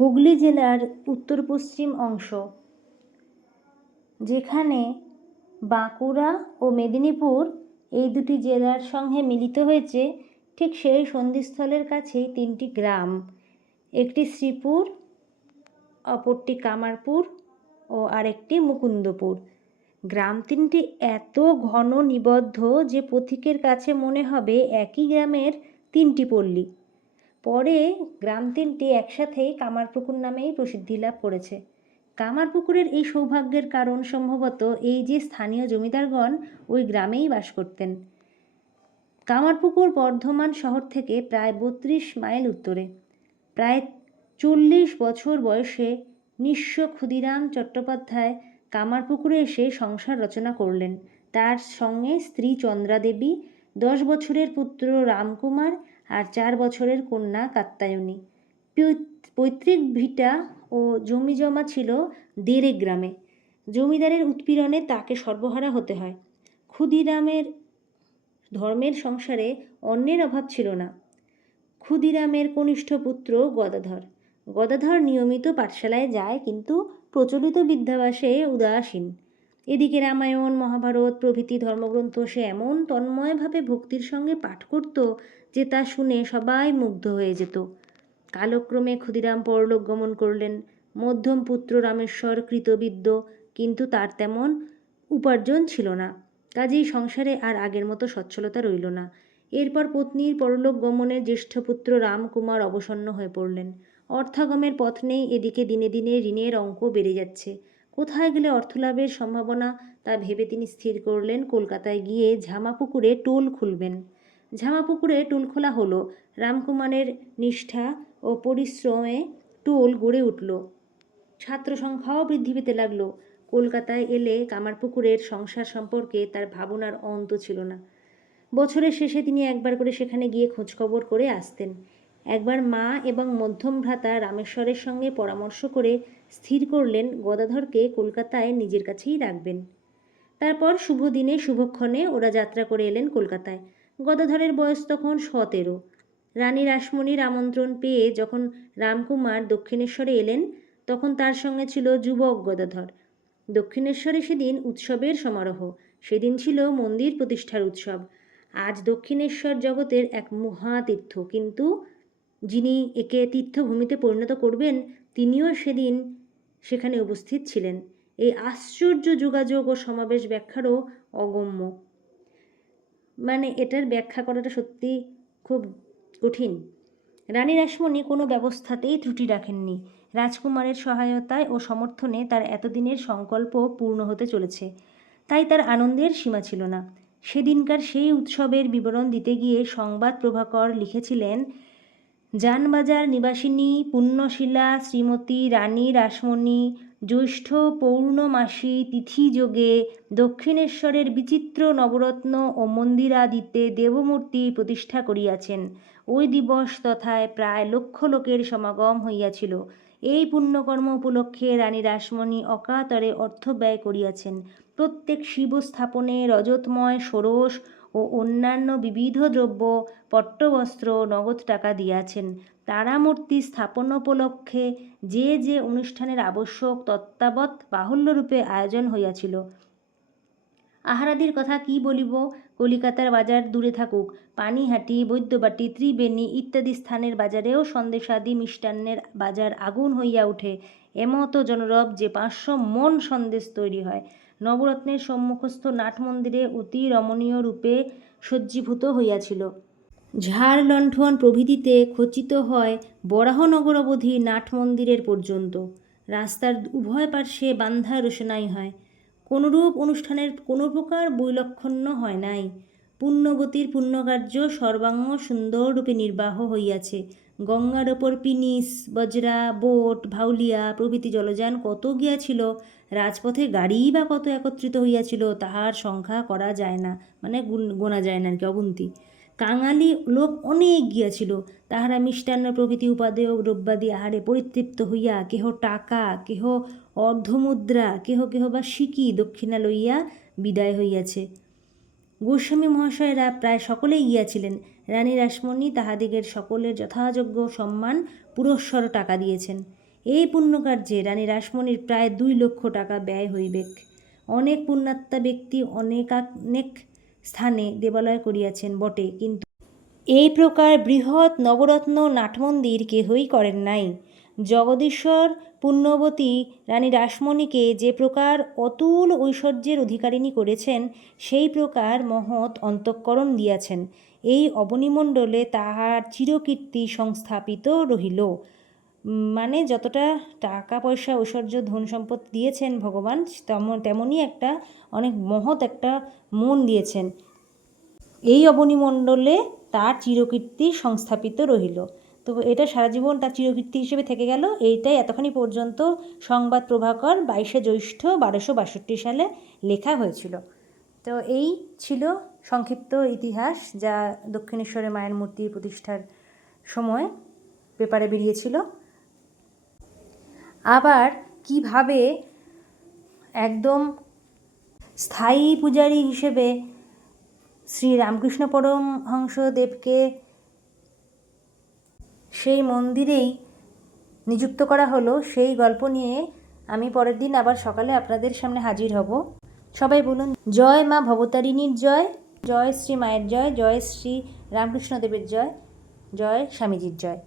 হুগলি জেলার উত্তর পশ্চিম অংশ, যেখানে বাঁকুড়া ও মেদিনীপুর এই দুটি জেলার সঙ্গে মিলিত হয়েছে, ঠিক সেই সন্ধিস্থলের কাছেই তিনটি গ্রাম। একটি শ্রীপুর, অপরটি কামারপুর ও আরেকটি মুকুন্দপুর। গ্রাম তিনটি এত ঘন নিবদ্ধ যে পথিকের কাছে মনে হবে একই গ্রামের তিনটি পল্লী। পরে গ্রাম তিনটি একসাথেই কামারপুকুর নামেই প্রসিদ্ধি লাভ করেছে। কামারপুকুরের এই সৌভাগ্যের কারণ সম্ভবত এই যে স্থানীয় জমিদারগণ ওই গ্রামেই বাস করতেন। কামারপুকুর বর্ধমান শহর থেকে প্রায় বত্রিশ মাইল উত্তরে। প্রায় চল্লিশ বছর বয়সে নিঃস্ব ক্ষুদিরাম চট্টোপাধ্যায় কামারপুকুরে এসে সংসার রচনা করলেন। তার সঙ্গে স্ত্রী চন্দ্রা দেবী দশ বছরের পুত্র রামকুমার আর চার বছরের কন্যা কাত্যায়নী পৈতৃক ভিটা ও জমি জমা ছিল দেড়ে গ্রামে। জমিদারের উৎপীড়নে তাকে সর্বহারা হতে হয়। ক্ষুদিরামের ধর্মের সংসারে অন্যের অভাব ছিল না। ক্ষুদিরামের কনিষ্ঠ পুত্র গদাধর। গদাধর নিয়মিত পাঠশালায় যায় কিন্তু প্রচলিত বিদ্যাবাসে উদাসীন। এদিকে রামায়ণ, মহাভারত প্রভৃতি ধর্মগ্রন্থ সে এমন তন্ময়ভাবে ভক্তির সঙ্গে পাঠ করত যে তা শুনে সবাই মুগ্ধ হয়ে যেত। কালক্রমে ক্ষুদিরাম পরলোক গমন করলেন। মধ্যম পুত্র রামেশ্বর কৃতবিদ্য, কিন্তু তার তেমন উপার্জন ছিল না। কাজেই সংসারে আর আগের মতো সচ্ছলতা রইল না। এরপর পত্নীর পরলোক গমনের জ্যেষ্ঠ পুত্র রামকুমার অবসন্ন হয়ে পড়লেন। অর্থাগমের পথ নেই, এদিকে দিনে দিনে ঋণের অঙ্ক বেড়ে যাচ্ছে। কোথায় গেলে অর্থলাভের সম্ভাবনা তা ভেবে তিনি স্থির করলেন। কলকাতায় গিয়ে ঝামাপুকুরে টোল খুলবেন। ঝামাপুকুরে টোল খোলা হলো। রামকুমারের নিষ্ঠা ও পরিশ্রমে টোল গড়ে উঠল। ছাত্র সংখ্যাও বৃদ্ধি পেতে লাগল। কলকাতায় এলে কামারপুকুরের সংসার সম্পর্কে তার ভাবনার অন্ত ছিল না। বছরের শেষে তিনি একবার করে সেখানে গিয়ে খোঁজখবর করে আসতেন। একবার মা এবং মধ্যম ভ্রাতা রামেশ্বরের সঙ্গে পরামর্শ করে স্থির করলেন গদাধরকে কলকাতায় নিজের কাছেই রাখবেন। তারপর শুভ দিনে, শুভক্ষণে ওরা যাত্রা করে এলেন কলকাতায়। গদাধরের বয়স তখন সতেরো। রানী রাসমণির আমন্ত্রণ পেয়ে যখন রামকুমার দক্ষিণেশ্বরে এলেন, তখন তার সঙ্গে ছিল যুবক গদাধর। দক্ষিণেশ্বরে সেদিন উৎসবের সমারোহ। সেদিন ছিল মন্দির প্রতিষ্ঠার উৎসব। আজ দক্ষিণেশ্বর জগতের এক মহাতীর্থ, কিন্তু যিনি একে তীর্থভূমিতে পরিণত করবেন, তিনিও সেদিন সেখানে উপস্থিত ছিলেন। এই আশ্চর্য যোগাযোগ ও সমাবেশ ব্যাখ্যারও অগম্য। মানে এটার ব্যাখ্যা করাটা সত্যি খুব কঠিন। রানী রাসমণি কোনো ব্যবস্থাতেই ত্রুটি রাখেননি। রাজকুমারের সহায়তায় ও সমর্থনে তার এতদিনের সংকল্প পূর্ণ হতে চলেছে। তাই তার আনন্দের সীমা ছিল না। সেদিনকার সেই উৎসবের বিবরণ দিতে গিয়ে সংবাদ প্রভাকর লিখেছিলেন জানবাজার নিবাসিনী, পুণ্যশীলা, শ্রীমতী রানী রাসমণি, জ্যৈষ্ঠ পৌর্ণমাসী তিথিযোগে দক্ষিণেশ্বরের বিচিত্র নবরত্ন ও মন্দিরাদিতে দেবমূর্তি প্রতিষ্ঠা করিয়াছেন। ওই দিবস তথায় প্রায় লক্ষ লোকের সমাগম হইয়াছিল। এই পুণ্যকর্ম উপলক্ষে রানী রাসমণি অকাতরে অর্থ ব্যয় করিয়াছেন। প্রত্যেক শিব স্থাপনে রজতময়, ষোড়শ ও অন্যান্য বিবিধ দ্রব্য, পট্টবস্ত্র, নগদ টাকা দিয়াছেন। তারামূর্তি স্থাপন উপলক্ষে যে যে অনুষ্ঠানের আবশ্যক তত্ত্বাবৎ বাহুল্যরূপে আয়োজন হইয়াছিল। আহারাদির কথা কি বলিব? কলিকাতার বাজার দূরে থাকুক। পানিহাটি, বৈদ্যবাটি, ত্রিবেণী ইত্যাদি স্থানের বাজারেও সন্দেশাদি মিষ্টান্নের বাজার আগুন হইয়া ওঠে এমতো জনরব যে পাঁচশো মন সন্দেশ তৈরি হয়। নবরত্নের সম্মুখস্থ নাটমন্দিরে অতি রমণীয় রূপে সজ্জীভূত হইয়াছিল। ঝাড় লণ্ঠন প্রভৃতিতে খচিত হয় বরাহনগর অবধি নাটমন্দিরের পর্যন্ত। রাস্তার উভয় পার্শ্বে বান্ধা রোশনাই হয়। কোনরূপ অনুষ্ঠানের কোনো প্রকার বৈলক্ষণ্য হয় নাই। পুণ্যবতীর পুণ্যকার্য সর্বাঙ্গ সুন্দররূপে নির্বাহ হইয়াছে। গঙ্গার ওপর পিনিস, বজরা, বোট, ভাউলিয়া প্রভৃতি জলযান কত গিয়াছিল, রাজপথে গাড়িই বা কত একত্রিত হইয়াছিল তাহার সংখ্যা করা যায় না মানে গোনা যায় না আর কি অগুন্তি। কাঙালি লোক অনেক গিয়াছিল, তাহারা মিষ্টান্ন প্রভৃতি উপাদেয় দ্রব্যাদি আহারে পরিতৃপ্ত হইয়া কেহ টাকা, কেহ অর্ধমুদ্রা, কেহ কেহ বা সিকি দক্ষিণা লইয়া বিদায় হইয়াছে। গোস্বামী মহাশয়েরা প্রায় সকলেই গিয়াছিলেন। রানী রাসমণি তাহাদিগের সকলের যথাযোগ্য সম্মান পুরস্বর টাকা দিয়েছেন। এই পুণ্যকার্যে রানী রাসমণির প্রায় দুই লক্ষ টাকা ব্যয় হইবেক। অনেক পুণ্যাত্মা ব্যক্তি অনেকানেক স্থানে দেবালয় করিয়াছেন বটে, কিন্তু এই প্রকার বৃহৎ নবরত্ন নাটমন্দির কেহই করেন নাই। জগদীশ্বর পুণ্যবতী রানী রাসমণিকে যে প্রকার অতুল ঐশ্বর্যের অধিকারিণী করেছেন, সেই প্রকার মহৎ অন্তঃকরণ দিয়াছেন। এই অবনিমণ্ডলে তাহার চিরকীর্তি সংস্থাপিত রহিল। মানে যতটা টাকা, পয়সা, ঐশ্বর্য, ধন সম্পদ দিয়েছেন ভগবান, তেমন, তেমনই একটা অনেক মহৎ একটা মন দিয়েছেন। এই অবনিমণ্ডলে তার চিরকীর্তি সংস্থাপিত রহিল। তো এটা সারা জীবন তার চিরকীর্তি হিসেবে থেকে গেল। এইটাই এতখানি পর্যন্ত সংবাদ প্রভাকর বাইশে জ্যৈষ্ঠ বারোশো বাষট্টি সালে লেখা হয়েছিল। তো এই ছিল সংক্ষিপ্ত ইতিহাস যা দক্ষিণেশ্বরে মায়ের মূর্তি প্রতিষ্ঠার সময় পেপারে বেরিয়েছিল। আবার কীভাবে একদম স্থায়ী পূজারী হিসেবে শ্রী রামকৃষ্ণ পরমহংসদেবকে সেই মন্দিরেই নিযুক্ত করা হলো, সেই গল্প নিয়ে আমি পরের দিন আবার সকালে আপনাদের সামনে হাজির হব। সবাই বলুন, জয় মা ভবতারিণীর জয় জয় শ্রী মায়ের জয় জয় শ্রী রামকৃষ্ণদেবের জয় জয় স্বামীজির জয়।